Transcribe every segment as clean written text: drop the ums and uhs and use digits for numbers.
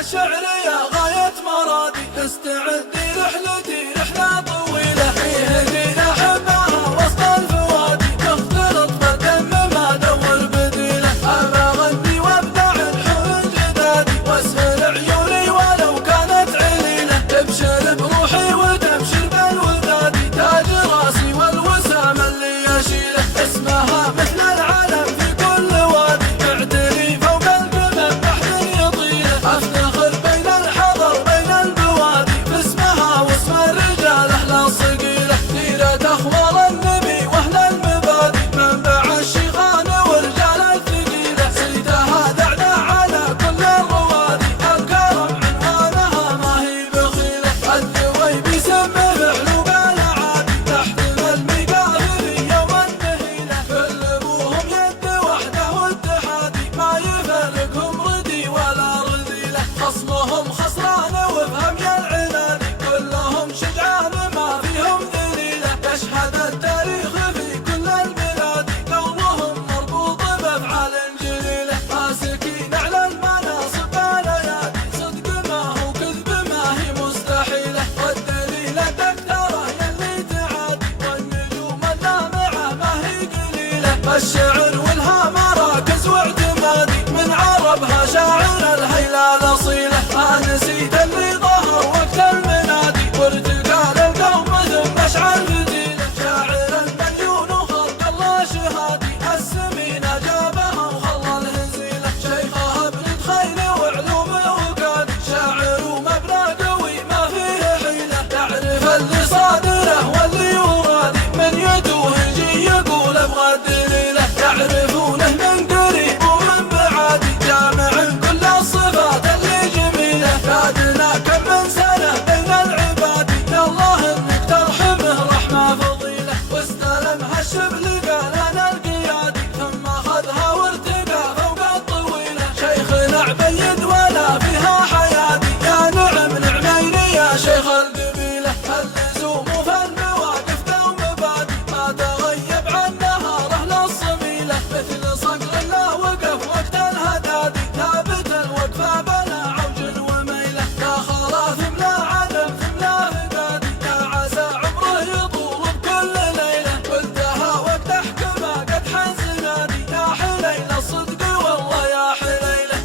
يا شعر يا غاية مرادي، استعدي رحلتي رحلة طويلة، فيه دينا حبها وسط الفوادي، تختلط بالدم ما دور بديلة، أبى أغني وابدع الحلم جدادي، واسهل عيوني ولو كانت عليلة، تبشر بروحي وتبشر بالودادي، تاج راسي والوسام اللي يشيله، اسمها مثل العلم في كل وادي، معتلي فوق الجبل بحر يطيله، افتخر بين الحضر بين البوادي، باسمها واسم الرجال احلى صقيله، سيرة اخبار النبي واهل المبادي، منبع الشيخان ورجال الثقيله، سيدها دعنا على كل الروادي، الكرم عنوانها ما هي بخيله، الدويبي سمه بعلوم العادي، تحت الميقاف في يوم النهيله، كل ابوهم يد وحده واتحادي، ما يفرقهم ردي ولا رذيله، خصمهم خسران وفهم يا العنادي، كلهم شجعان ما فيهم ذليله، يشهد التاريخ في كل البلاد، قومهم مربوط بافعال جليله، ماسكين على المناصب بالايادي، صدق ما هو كذب ما هي مستحيله، والدليل الدكتوره يلي تعادي، والنجوم اللامعه ما هي قليله، الشعر والها مراكز واعتمادي، من عربها شاعر الهيلة الاصيله، ما نسيت اللي ظهر وقت المنادي، وارتقال القوم ثم اشعل فتيله، شاعر المليون وخلق الله شهادي، السمينه جابها وخلى الهزيله، شيخها ابن خيل وعلومه وقادي، شاعر ومبلغ قوي ما فيه حيله، يعرف اللي صادره واللي يرادي، من يدوه يجي يقول ابغى الدليله، يعرفونه من قريب ومن بعادي، جامع كل الصفات اللي جميله، فادنا كم من سنه بين العباد، يا الله انك ترحمه رحمه فضيله، واستلمها الشبل قال انا القيادي، ثم اخذها وارتقى فوق الطويله، شيخنا عبيد ولا فيها حيادي، يا نعم نعمين يا شيخ القبيله، اللزوم في المواقف دوم بادي، ما تغيب عنها رهل الصميله، مثل صقر لا وقف وقت الهدادي، ثابت الوقفه بلا عوج وميله، يا خلاف ملا عدم لا هدادي، يا عسى عمره يطول بكل ليله، قلتها وقت احكمه قد حزنادي، يا حليله الصدق والله يا حليله،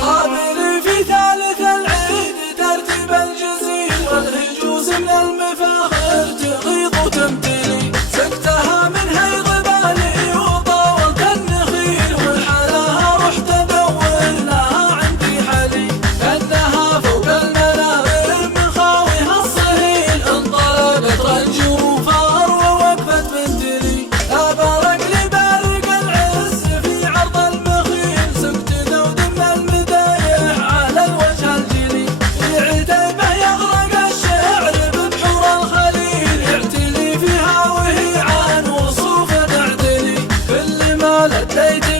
قابلي في ثالث العيد ترتيب الجزيل، والهجوز من المفاخر تغيض وتمتلي، سقتها من هيض بالي وطاولت النخيل، وحلاها رحت ادور لها عندي حلي، كانها فوق المنابر من خاويها الصهيل، انطلقت رنج وفار ووقفت بنتلي، لا بارق لي بارق العز في عرض المخيل، سقت ذود من المدايح على الوجه الجلي، في عتيبه يغرق الشعر ببحور الخليل، يعتلي فيها وهي عن وصوف تعتلي، كل ما لديت